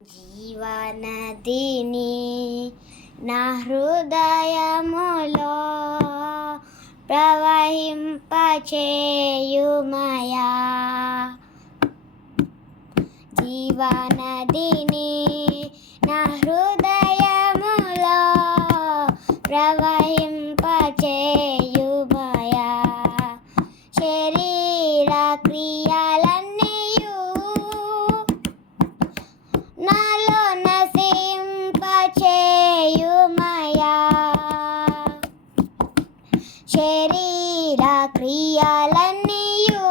జీవనదిని నా హృదయములో ప్రవహింపచేయుమయా. జీవనదిని నా హృదయములో ప్రవహింపచేయుమయా. శరీర క్రియలన్నీయు నాలో నశింపచేయుమయా. శరీర క్రియలన్నీయు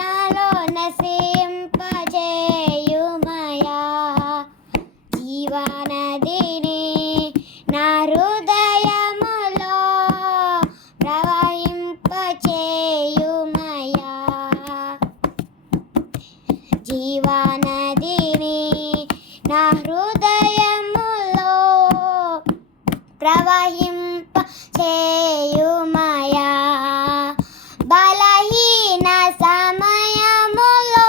నాలో నశింపచేయుమయా. జీవనదిని నా హృదయములో ప్రవహింపచేయుమయా. జీవనదిని నా హృదయములో ప్రవహింపచేయుమయా. బలహీన సమయములో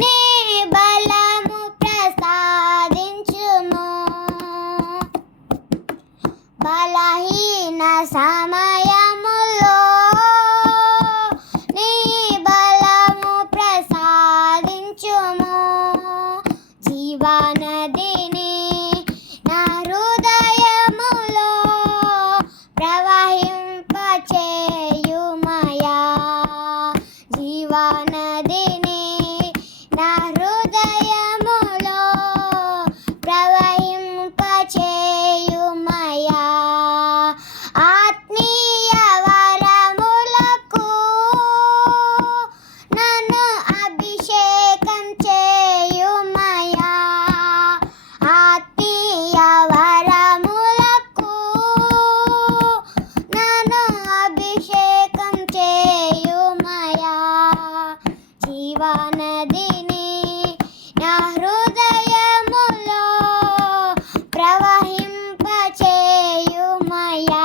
నీ బలము ప్రసాదించుము. బలహీన సమయములో నీ బలము ప్రసాదించుము. జీవనదిని నా హృదయములో ప్రవహింపచేయుమయా. జీవనదిని నా హృదయములో ప్రవహింపచేయుమయా. ఆత్మీయ వరములకు నన్ను అభిషేకం చేయుమయా. ఆత్మీయ వరములకు నన్ను అభిషేకం చేయుమయా. జీవనదిని నా హృదయములో ప్రవహింపచేయుమయా.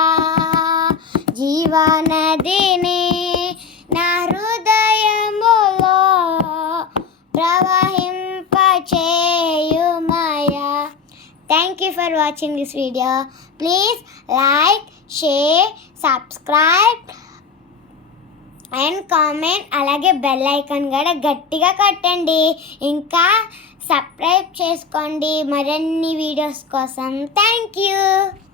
జీవనదిని నా హృదయములో ప్రవహింపచేయుమయా. Thank you for watching this video. Please like, share, subscribe and comment. అలాగే బెల్ ఐకాన్ కూడా గట్టిగా కొట్టండి. ఇంకా సబ్స్క్రైబ్ చేసుకోండి మరిన్ని వీడియోస్ కోసం. Thank you.